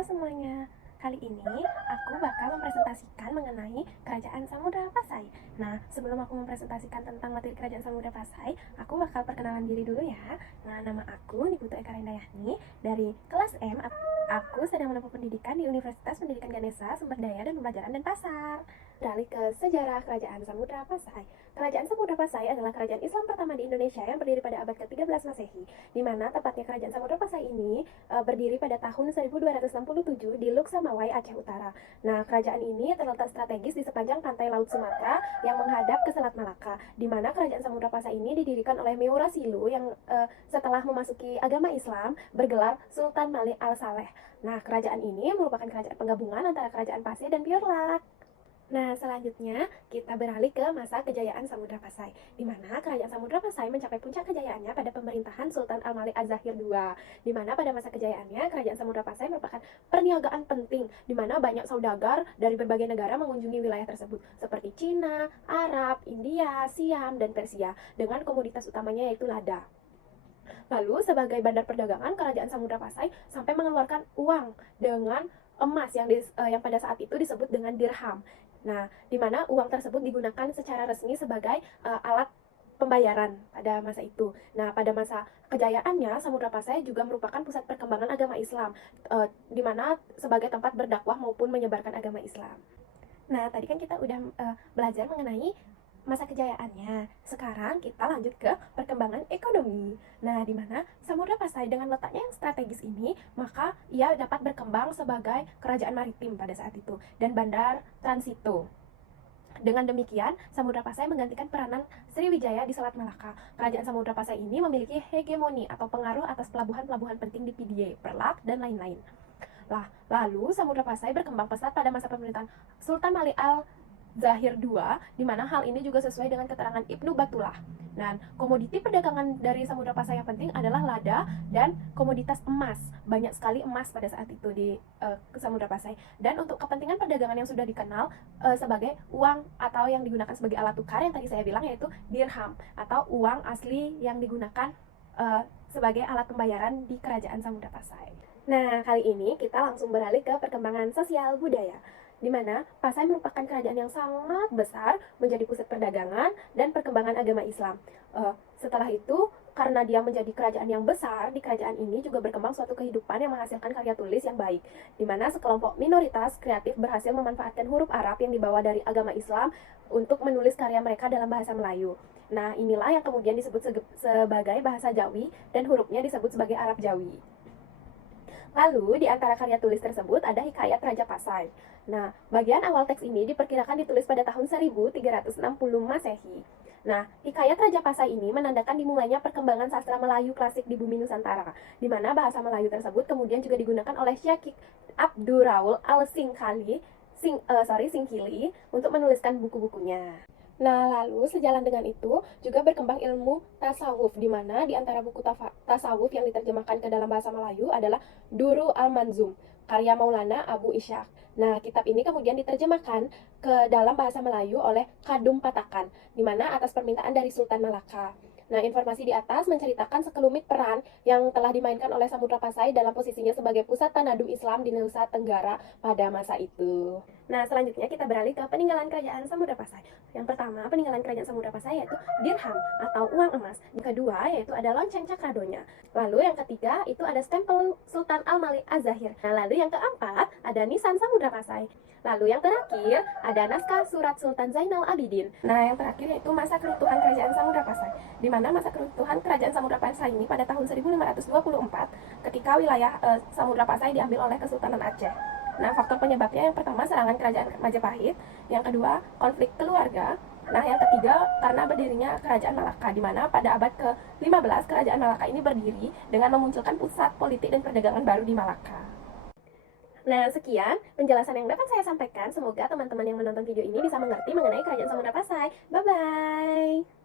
Halo semuanya, kali ini aku bakal mempresentasikan mengenai Kerajaan Samudra Pasai. Nah, sebelum aku mempresentasikan tentang materi Kerajaan Samudra Pasai, aku bakal perkenalan diri dulu ya. Nah, nama aku Niputu Eka Rendayani dari kelas M. Aku sedang menempuh pendidikan di Universitas Pendidikan Ganesha, Sumber Daya dan Pembelajaran Denpasar. Beralih ke sejarah Kerajaan Samudra Pasai. Kerajaan Samudra Pasai adalah kerajaan Islam pertama di Indonesia yang berdiri pada abad ke-13 Masehi, di mana tepatnya Kerajaan Samudra Pasai ini berdiri pada tahun 1267 di Luksamawai, Aceh Utara. Nah, kerajaan ini terletak strategis di sepanjang pantai Laut Sumatera yang menghadap ke Selat Malaka, di mana Kerajaan Samudra Pasai ini didirikan oleh Meurasilu yang setelah memasuki agama Islam bergelar Sultan Malik Al-Saleh. Nah, kerajaan ini merupakan kerajaan penggabungan antara Kerajaan Pasai dan Piurlak. Nah, selanjutnya kita beralih ke masa kejayaan Samudra Pasai, di mana Kerajaan Samudra Pasai mencapai puncak kejayaannya pada pemerintahan Sultan Al-Malik Az-Zahir II, di mana pada masa kejayaannya Kerajaan Samudra Pasai merupakan perniagaan penting, di mana banyak saudagar dari berbagai negara mengunjungi wilayah tersebut, seperti Cina, Arab, India, Siam, dan Persia, dengan komoditas utamanya yaitu lada. Lalu, sebagai bandar perdagangan, Kerajaan Samudra Pasai sampai mengeluarkan uang dengan emas yang pada saat itu disebut dengan dirham. Nah, di mana uang tersebut digunakan secara resmi sebagai alat pembayaran pada masa itu. Nah, pada masa kejayaannya, Samudra Pasai juga merupakan pusat perkembangan agama Islam, di mana sebagai tempat berdakwah maupun menyebarkan agama Islam. Nah, tadi kan kita udah belajar mengenai masa kejayaannya. Sekarang kita lanjut ke perkembangan ekonomi. Nah, di mana Samudra Pasai dengan letaknya yang strategis ini, maka ia dapat berkembang sebagai kerajaan maritim pada saat itu dan bandar transito. Dengan demikian, Samudra Pasai menggantikan peranan Sriwijaya di Selat Malaka. Kerajaan Samudra Pasai ini memiliki hegemoni atau pengaruh atas pelabuhan-pelabuhan penting di Pidie, Perlak, dan lain-lain. Lalu Samudra Pasai berkembang pesat pada masa pemerintahan Sultan Malik Al-Zahir II, di mana hal ini juga sesuai dengan keterangan Ibnu Battulah. Dan komoditi perdagangan dari Samudra Pasai yang penting adalah lada dan komoditas emas. Banyak sekali emas pada saat itu di Samudra Pasai. Dan untuk kepentingan perdagangan yang sudah dikenal sebagai uang atau yang digunakan sebagai alat tukar yang tadi saya bilang, yaitu dirham atau uang asli yang digunakan sebagai alat pembayaran di Kerajaan Samudra Pasai. Nah, kali ini kita langsung beralih ke perkembangan sosial budaya, di mana Pasai merupakan kerajaan yang sangat besar, menjadi pusat perdagangan dan perkembangan agama Islam. Setelah itu, karena dia menjadi kerajaan yang besar, di kerajaan ini juga berkembang suatu kehidupan yang menghasilkan karya tulis yang baik, di mana sekelompok minoritas kreatif berhasil memanfaatkan huruf Arab yang dibawa dari agama Islam untuk menulis karya mereka dalam bahasa Melayu. Nah, inilah yang kemudian disebut sebagai bahasa Jawi dan hurufnya disebut sebagai Arab Jawi. Lalu, di antara karya tulis tersebut ada Hikayat Raja Pasai. Nah, bagian awal teks ini diperkirakan ditulis pada tahun 1360 Masehi. Nah, Hikayat Raja Pasai ini menandakan dimulainya perkembangan sastra Melayu klasik di bumi Nusantara, di mana bahasa Melayu tersebut kemudian juga digunakan oleh Syekh Abdurraul Singkili untuk menuliskan buku-bukunya. Nah, lalu sejalan dengan itu juga berkembang ilmu tasawuf, di mana di antara buku tasawuf yang diterjemahkan ke dalam bahasa Melayu adalah Duru Al-Manzum, karya Maulana Abu Ishaq. Nah, kitab ini kemudian diterjemahkan ke dalam bahasa Melayu oleh Kadum Patakan, di mana atas permintaan dari Sultan Malaka. Nah, informasi di atas menceritakan sekelumit peran yang telah dimainkan oleh Samudra Pasai dalam posisinya sebagai pusat tanadum Islam di Nusa Tenggara pada masa itu. Nah, selanjutnya kita beralih ke peninggalan kerajaan Samudra Pasai. Yang pertama, peninggalan kerajaan Samudra Pasai yaitu dirham atau uang emas. Yang kedua, yaitu ada lonceng cakradonya. Lalu yang ketiga, itu ada stempel Sultan Al-Malik Az-Zahir. Nah, lalu yang keempat, ada nisan Samudra Pasai. Lalu yang terakhir, ada naskah surat Sultan Zainal Abidin. Nah, yang terakhir yaitu masa keruntuhan kerajaan Samudra Pasai, di mana masa keruntuhan kerajaan Samudra Pasai ini pada tahun 1524 ketika wilayah Samudra Pasai diambil oleh Kesultanan Aceh. Nah, faktor penyebabnya yang pertama serangan kerajaan Majapahit, yang kedua konflik keluarga, nah yang ketiga karena berdirinya kerajaan Malaka, di mana pada abad ke-15 kerajaan Malaka ini berdiri dengan memunculkan pusat politik dan perdagangan baru di Malaka. Nah, sekian penjelasan yang dapat saya sampaikan. Semoga teman-teman yang menonton video ini bisa mengerti mengenai kerajaan Samudra Pasai. Bye-bye!